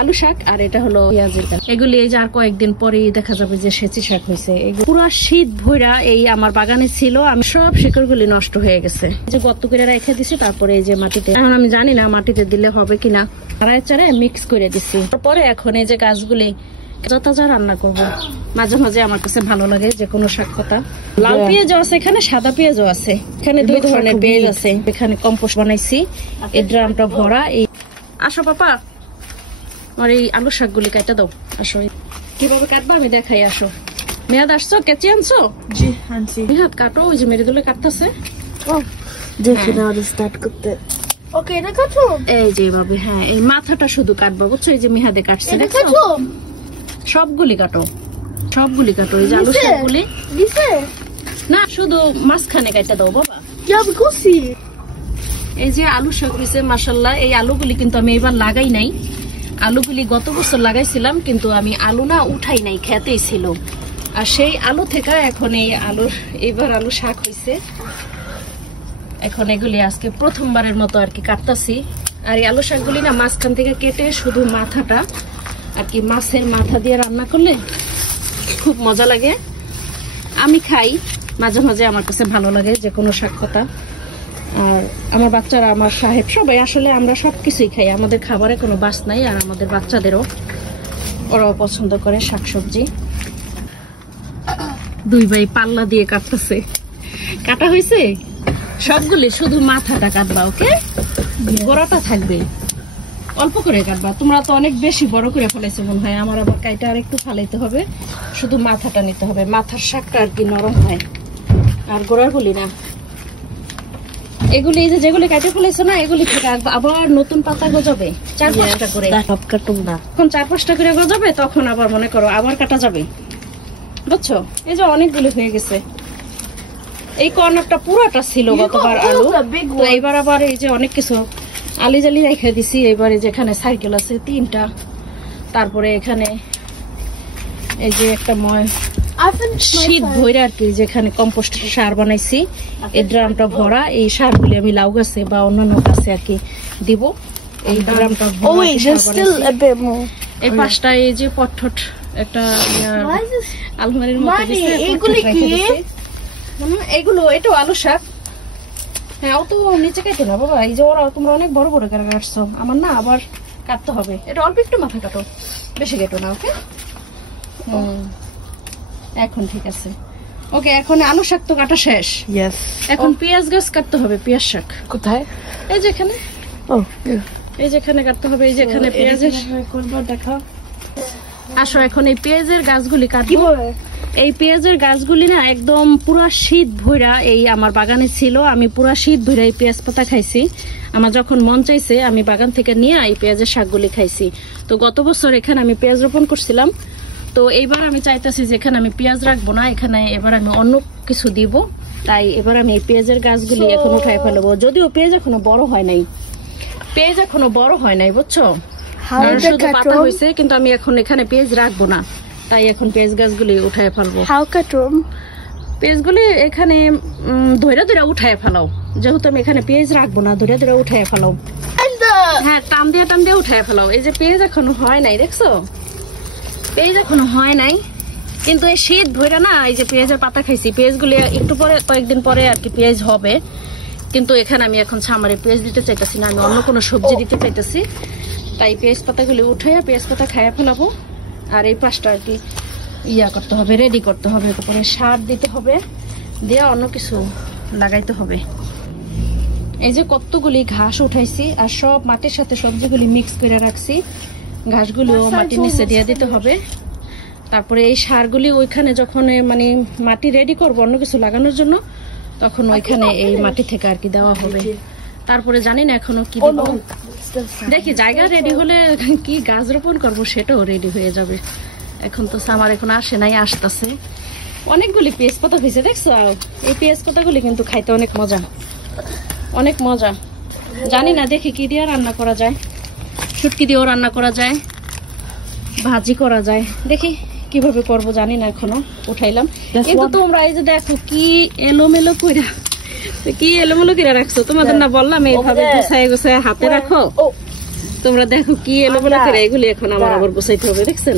আলু শাক আর এটা হলো পেঁয়াজের গাছ। এগুলি এই যে আর কয়েকদিন পরেই দেখা যাবে যে সেচি শাক হয়েছে। পুরো শীত ভরা এই আমার বাগানে ছিল, আমি সব শিকড়গুলি নষ্ট হয়ে গেছে। এই যে গর্ত করে রেখে দিছি, তারপরে এই যে মাটিতে, এখন আমি জানি না মাটিতে দিলে হবে কিনা, চারায় চারায় মিক্স করে দিছি। তারপরে এখন এই যে গাছগুলি যথা রান্না করব। মাঝে মাঝে আমার কাছে ভালো লাগে যে কোনো শাক পাতা। লাল পেঁয়াজও আছে এখানে, সাদা পেঁয়াজও আছে এখানে, 2 ধরনের পেঁয়াজ আছে। এখানে কম্পোস্ট বানাইছি, এই ড্রামটা ভরা। এই আসো পাপা, আমার এই আলু শাকগুলি কাটা দাও। আসো, কিভাবে কাটবা আমি দেখাই। আসো মেয়াদ, আসছো কেচি আনছো? জি আনছি। মেয়াদ কাটো, ওই যে মেরে দলে কাটতেছে। দেখি না স্টার্ট করতে। ওকে এটা কাটো। এই যে ভাবে, হ্যাঁ এই মাথাটা শুধু কাটবা, বুঝছো? এই যে মেহাদে কাটছে, দেখছো? সবগুলি কাটো, সবগুলি কাটো। এই যে আলু শাকগুলি দিছে না, শুধু মাঝখানে কাটা দাও বাবা। যাবে কুসি। এই যে আলু শাক হইছে মাশাআল্লাহ। এই আলুগুলি কিন্তু আমি এবার লাগাই নাই, আলুগুলি গত বছর লাগাইছিলাম, কিন্তু আমি আলু না উঠাই নাই, খেতেই ছিল। আর সেই আলু থেকে এখন এই আলুর এবার আলু শাক হইছে। এখন এগুলি আজকে প্রথমবারের মতো আর কি কাটতাছি। আর এই আলু শাকগুলি না মাঝখান থেকে কেটে শুধু মাথাটা আর কি মাছের মাথা দিয়ে রান্না করলে খুব মজা লাগে। আমি খাই মাঝে মাঝে, আমার কাছে ভালো লাগে যে কোনো শাক পাতা। আর আমার বাচ্চারা, আমার সাহেব, সবাই আসলে আমরা সবকিছুই খাই, আমাদের খাবারে কোনো বাস নাই। আর আমাদের বাচ্চাদেরও, ওরাও পছন্দ করে শাকসবজি। 2 ভাই পাল্লা দিয়ে কাটতেছে। কাটা হয়েছে সবগুলি, শুধু মাথাটা কাটবা, ওকে? গোড়াটা থাকবে, অল্প করে কাটবা। তোমরা তো অনেক বেশি বড় করে ফেলাইছো মনে হয়, আমার আবার কাইটা আর একটু ফালাইতে হবে। শুধু মাথাটা নিতে হবে, মাথার শাকটা আর কি নরম হয়, আর গোড়ার গুলি না। এগুলি যে যেগুলি কাটে ফেলেছো না, এগুলি থেকে আবার নতুন পাতা গজাবে 4-5টা করে। সব কাটুম না, যখন 4-5টা করে গজাবে তখন আবার মনে করো আবার কাটা যাবে, বুঝছো? এই যে অনেকগুলি হয়ে গেছে। এই কর্নারটা পুরোটা ছিল গতবার আলু, তো এইবার আবার এই যে অনেক কিছু আলি জালি রেখে দিছি। এবারে যেখানে সাইকেল আছে 3টা, তারপরে এখানে এই যে একটা শীত ভরে আর কি যেখানে কম্পোস্ট সার বানাইছি, এই ড্রামটা ভরা। এই সারগুলি আমি লাউ গাছে বা অন্যান্য গাছে আর কি দিব। এই ড্রামটা এই 5টা এই যে পট্টট একটা আলমারির মতো দিছে। এইগুলো এটাও আলু শাক। হ্যাঁ, ও তো নিচে কেটে না বাবা। এই যে ওরা, তোমরা অনেক বড় বড় করে কাটছো, আমার না আবার কাটতে হবে। এটা অল্প একটু মাথা কাটো, বেশি কেটো না, ওকে? এখন ঠিক আছে, ওকে। এখন আলু শাক তো কাটা শেষ। এখন পেঁয়াজ গাছ কাটতে হবে। পেঁয়াজ শাক কোথায়? এই যে এখানে, এই যে এখানে কাটতে হবে। এই যে এখানে পেঁয়াজের করবো, দেখাও। আসো, এখন এই পেঁয়াজের গাছগুলি কাটবো। এই পেঁয়াজের গাছগুলি না একদম পুরা শীত ভরা এই আমার বাগানে ছিল, আমি পুরা শীত ভরা এই পেঁয়াজ পাতা খাইছি। আমার যখন মন চাইছে আমি বাগান থেকে নিয়ে এই পেঁয়াজের শাকগুলি খাইছি। তো গত বছর এখানে আমি পেঁয়াজ রোপণ করছিলাম, তো এইবার আমি চাইতেছি যে এখানে আমি পেঁয়াজ রাখবো না, এখানে এবার আমি অন্য কিছু দিব। তাই এবার আমি এই পেঁয়াজের গাছগুলি এখন উঠাই ফেলবো। যদিও পেঁয়াজ এখনো বড় হয় নাই, পেঁয়াজ এখনো বড় হয় নাই, বুঝছো? শুধু পাতা হয়েছে, কিন্তু আমি এখন এখানে পেঁয়াজ রাখবো না, তাই এখন পেঁয়াজ গাছগুলি উঠাই ফেলবো। পেঁয়াজগুলি এখানে ধরে ধরে উঠাই ফেলাও, যেহেতু আমি এখানে পেঁয়াজ রাখবো না, ধরে ধরে উঠাই ফেলাও। হ্যাঁ, টান দিয়ে উঠাই ফেলাও। এই যে পেঁয়াজ এখনো হয় নাই, দেখছো? পেঁয়াজ এখনো হয় নাই, কিন্তু এই শীত ভরে না এই যে পেঁয়াজের পাতা খাইছি, পেঁয়াজগুলি একটু পরে, কয়েকদিন পরে আর কি পেঁয়াজ হবে। কিন্তু এখানে আমি এখন ছামারে পেঁয়াজ দিতে চাইতেছি না, আমি অন্য কোনো সবজি দিতে চাইতেছি। তাই পেঁয়াজ পাতাগুলি উঠাইয়া পেঁয়াজ পাতা খাইয়া ফেলাবো। আর এই 5টা আর কি ইয়া করতে হবে, রেডি করতে হবে। তারপরে সার দিতে হবে, দিয়ে অন্য কিছু লাগাইতে হবে। এই যে কতগুলি ঘাস উঠাইছি, আর সব মাটির সাথে সবজিগুলি মিক্স করে রাখছি। ঘাসগুলিও মাটির নিচে দিয়ে দিতে হবে। তারপরে এই সারগুলি ওইখানে যখন মানে মাটি রেডি করবো অন্য কিছু লাগানোর জন্য, তখন ওইখানে এই মাটি থেকে আর কি দেওয়া হবে। তারপরে জানি না এখনো কি দেব, দেখি জায়গা রেডি হলে কি গাছ রোপণ করবো সেটাও রেডি হয়ে যাবে। এখন তো আমার এখন আসে নাই, আসতেছে। অনেকগুলি পেঁয়াজ পাতা হয়েছে, দেখছো? এই পেঁয়াজ পাতাগুলি কিন্তু খাইতে অনেক মজা, অনেক মজা। জানি না, দেখি কি দিয়ে রান্না করা যায়। শুটকি দিয়েও রান্না করা যায়, ভাজি করা যায়, দেখি কিভাবে করবো জানি না এখনো। উঠাইলাম, কিন্তু তোমরা এই যে দেখো কি এলোমেলো কইরা, কি এলোমেলো করে রাখছো। তোমাদের না বললাম এইভাবে গুছায় গুছায় হাতে রাখো, তোমরা দেখো কি এলোমেলো করে এগুলি এখন আমার আবার গোছাইতে হবে, দেখছেন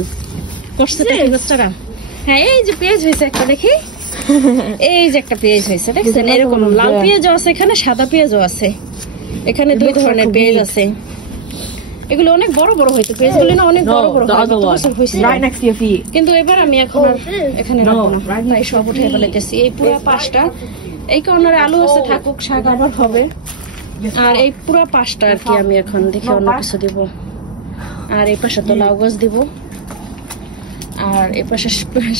কষ্টটা কি বাচ্চারা। হ্যাঁ এই যে পেঁয়াজ হয়েছে একটা, দেখি এই যে একটা পেঁয়াজ হয়েছে, দেখছেন এরকম লাল পেঁয়াজও আছে এখানে, সাদা পেঁয়াজও আছে এখানে, 2 ধরনের পেঁয়াজ আছে। এগুলো অনেক বড় বড় হয়েছে, পেঁয়াজগুলো না অনেক বড় বড় হয়েছে, কিন্তু এবার আমি এখন এখানে রাখবো না, তাই সব উঠে ফেলাইতেছি। এই পুরো পাশটা, এই কর্নারে আলু আছে থাকুক, শাক আবার হবে, আর এই পুরো পাশটা আর কি আমি এখন দেখি অন্য কিছু দিব। আর এই পাশে তো লাউ গাছ দিব, আর এই পাশে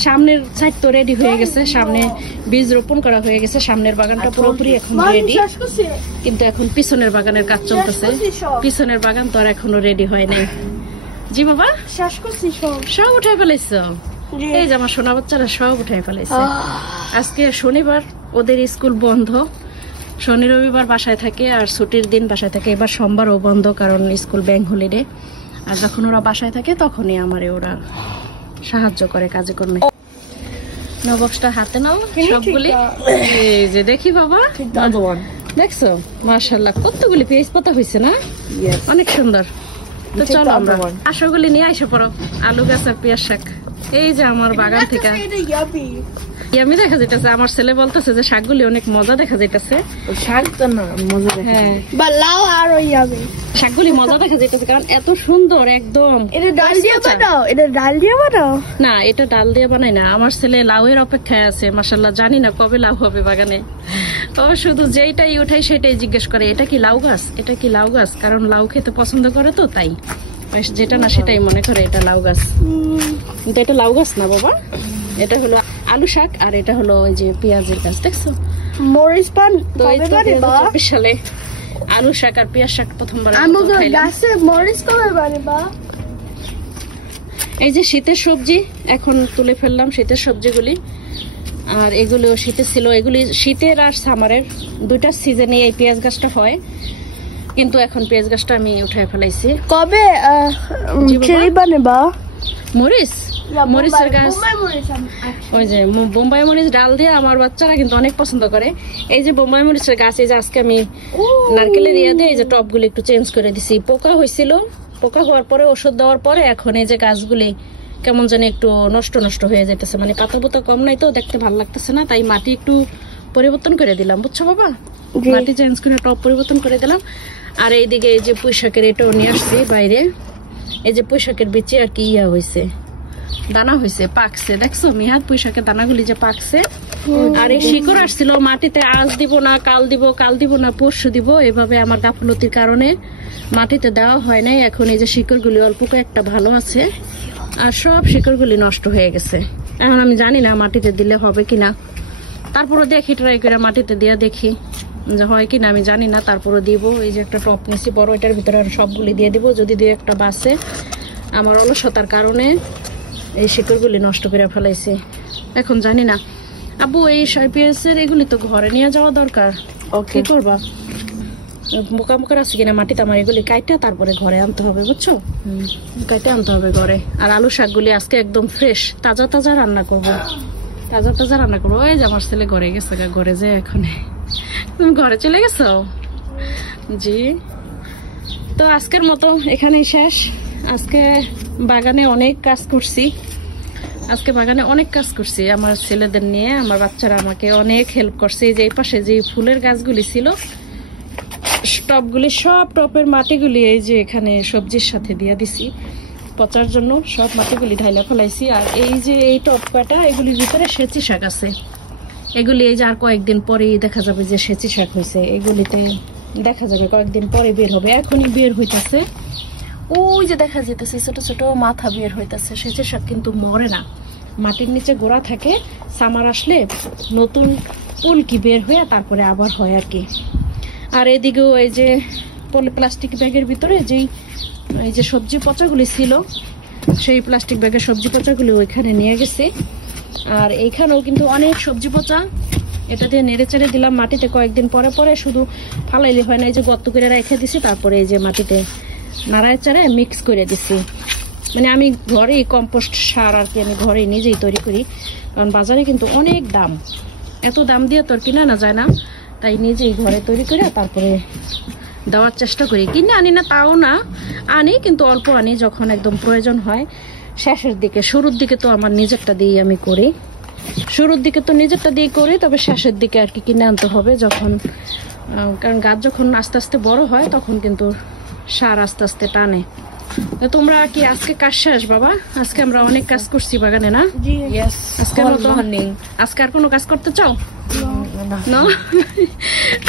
সামনের সাইড তো রেডি হয়ে গেছে, সামনে বীজ রোপণ করা হয়ে গেছে, সামনের বাগানটা পুরোপুরি এখন রেডি, কিন্তু এখন পিছনের বাগানের কাজ চলতেছে। পিছনের বাগান তো আর এখনো রেডি হয় নাই। জি বাবা সব উঠাই ফেলাইছো, এই যে আমার সোনা বাচ্চারা সব উঠাই ফেলাইছে। আজকে শনিবার, ওদের স্কুল বন্ধ, শনি রবিবার বাসায় থাকে আর ছুটির দিন বাসায় থাকে। এবার সোমবারও বন্ধ কারণ স্কুল ব্যাংক হলিডে। আর যখন ওরা বাসায় থাকে তখনই আমারে ওরা সাহায্য করে কাজে কর্মে। বক্সটা হাতে নাও সবগুলি, এই যে দেখি বাবা দেখছো মাশাআল্লাহ কতগুলি পেঁয়াজ পাতা হয়েছে না, অনেক সুন্দর। তো চলো আমরা আশাগুলি নিয়ে আইসা পড়ো, আলু গাছ আর পেঁয়াজ শাক। এই যে আমার বাগান থেকে ইয়ামি দেখা যাইতেছে, আমার ছেলে বলতেছে যে শাকগুলি অনেক মজা দেখা যাইতেছে। শাকগুলি মজা দেখা যাইতেছে কারণ এত সুন্দর একদম। এটা ডাল দিয়ে বানাও? না এটা ডাল দিয়ে বানাই না, আমার ছেলে লাউয়ের অপেক্ষায় আছে মাশাআল্লাহ, জানি না কবে লাউ হবে বাগানে। ও শুধু যেইটাই উঠাই সেটাই জিজ্ঞেস করে এটা কি লাউ গাছ, এটা কি লাউ গাছ, কারণ লাউ খেতে পছন্দ করে তো তাই যেটা না সেটাই মনে করে এটা লাউ গাছ, কিন্তু এটা লাউ গাছ না বাবা, এটা হলো আলু শাক আর এটা হলো ওই যে পেঁয়াজের গাছ, দেখছো মরিচ পান। তো 2024 সালে আলু শাক আর পেঁয়াজ শাক প্রথমবার মরিচ কবে বানাবা? এই যে শীতের সবজি এখন তুলে ফেললাম, শীতের সবজিগুলি, আর এগুলো শীতে ছিল, এগুলি শীতের আর সামারের দুইটা সিজনে এই পেঁয়াজ গাছটা হয়, কিন্তু এখন পেঁয়াজ গাছটা আমি উঠায় ফেলাইছি। কবে বানাবা মরিচ? মরিচের গাছ, ওই যে বোম্বাই মরিচ ডাল দিয়ে আমার বাচ্চারা কিন্তু অনেক পছন্দ করে। এই যে বোম্বাই মরিচের গাছ, এই যে আজকে আমি নারকেলের ইয়ে দিয়ে এই যে টপগুলি একটু চেঞ্জ করে দিছি, পোকা হয়েছিল, পোকা হওয়ার পরে ওষুধ দেওয়ার পরে এখন এই যে গাছগুলি কেমন জানি একটু নষ্ট নষ্ট হয়ে যেতেছে, মানে পাতা পোতা কম নাই তো দেখতে ভালো লাগতেছে না, তাই মাটি একটু পরিবর্তন করে দিলাম, বুঝছো বাবা, মাটি চেঞ্জ করে টপ পরিবর্তন করে দিলাম। আর এইদিকে এই যে পুঁইশাকের এটাও নিয়ে আসছি বাইরে, এই যে পুঁইশাকের বিচি আর কি ইয়া হয়েছে, দানা হয়েছে, পাকছে, দেখছো মিহাদ পুঁইশাকের দানাগুলি যে পাকছে। আর এই শিকড় আসছিল মাটিতে, আজ দিব না কাল দিব, কাল দিব না পরশু দিব, এভাবে আমার গাফলতির কারণে মাটিতে দেওয়া হয় নাই। এখন এই যে শিকড়গুলি অল্প কয়েকটা ভালো আছে আর সব শিকড়গুলি নষ্ট হয়ে গেছে। এখন আমি জানি না মাটিতে দিলে হবে কিনা, তারপরে দেখি ট্রাই করে মাটিতে দিয়ে দেখি যে হয় কিনা, আমি জানি না, তারপরে দিব। এই যে একটা টপ নিয়েছি বড়, এটার ভিতরে সবগুলি দিয়ে দিব, যদি দুই একটা বাসে। আমার অলসতার কারণে এই শিকড়গুলি নষ্ট করে ফেলাইছে, এখন জানি না। আব্বু এই পেঁয়াজের এগুলি তো ঘরে নিয়ে যাওয়া দরকার, কি করবা, মোকা মোকা আছে কিনা মাটিতে, আমার এগুলি কাইটা তারপরে ঘরে আনতে হবে, বুঝছো, কাইটে আনতে হবে ঘরে। আর আলু শাকগুলি আজকে একদম ফ্রেশ তাজা তাজা রান্না করবো, তাজা তাজা রান্না করবো। ওই যে আমার ছেলে ঘরে গেছে, ঘরে যে এখন তুমি ঘরে চলে গেছো? জি, তো আজকের মতো এখানেই শেষ। আজকে বাগানে অনেক কাজ করছি, আমার ছেলেদের নিয়ে, আমার বাচ্চারা আমাকে অনেক হেল্প করছে। যে এই পাশে যে ফুলের গাছগুলি ছিল টপগুলি, সব টপের মাটিগুলি এই যে এখানে সবজির সাথে দিয়ে দিছি পচার জন্য, সব মাটিগুলি ঢাইলা ফেলাইছি। আর এই যে এই টপ কাটা, এগুলির ভিতরে সেচি শাক আছে, এগুলি এই যে আর কয়েকদিন পরেই দেখা যাবে যে সেচি শাক হয়েছে, এগুলিতে দেখা যাবে কয়েকদিন পরে বের হবে, এখনই বের হইতেছে। ওই যে দেখা যেতেছে ছোট ছোট মাথা বের হইতেছে, সেচি শাক কিন্তু মরে না, মাটির নিচে গোড়া থাকে, সামার আসলে নতুন পুলকি বের হয়ে তারপরে আবার হয় আর কি। আর এদিকেও এই যে প্লাস্টিক ব্যাগের ভিতরে এই যে সবজি পচাগুলি ছিল, সেই প্লাস্টিক ব্যাগের সবজি পচাগুলি ওইখানে নিয়ে গেছে। আর এইখানেও কিন্তু অনেক সবজি পচা, এটা দিয়ে নেড়ে চেড়ে দিলাম মাটিতে, কয়েকদিন পরে পরে শুধু ফালাইলে হয় না, এই যে গর্ত করে রেখে দিছি, তারপরে এই যে মাটিতে নাড়ায় চাড়ে মিক্স করে দিছি। মানে আমি ঘরেই কম্পোস্ট সার আর কি আমি ঘরেই নিজেই তৈরি করি, কারণ বাজারে কিন্তু অনেক দাম, এত দাম দিয়ে তো আর কিনা না যায় না, তাই নিজেই ঘরে তৈরি করে তারপরে দেওয়ার চেষ্টা করি। কিনে আনি না তাও না, আনি কিন্তু অল্প আনি যখন একদম প্রয়োজন হয়। শেষের দিকে, শুরুর দিকে তো আমার নিজেরটা দিয়ে আমি করি, শুরুর দিকে তো নিজেরটা দিয়ে করি, তবে শেষের দিকে আর কি কিনে আনতে হবে যখন, কারণ গাছ যখন আস্তে আস্তে বড় হয় তখন কিন্তু সার আস্তে আস্তে টানে। তো তোমরা কি আজকে কাজ শেষ বাবা? আজকে আমরা অনেক কাজ করছি বাগানে না? আজকে আজকে আর কোনো কাজ করতে চাও না?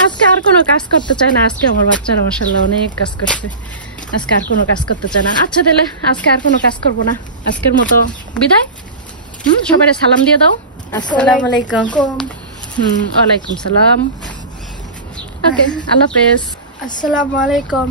আজকে আর কোনো কাজ করতে চায় না। আজকে আমার বাচ্চারা মাশাআল্লাহ অনেক কাজ করছে, আজকে আর কোনো কাজ করতে চায় না। আচ্ছা তাহলে আজকে আর কোনো কাজ করবো না, আজকের মতো বিদায়। সবাই সালাম দিয়ে দাও। আসসালামু আলাইকুম। ওয়ালাইকুম সালাম। ওকে, আল্লাহ হাফেজ। আসসালামু আলাইকুম।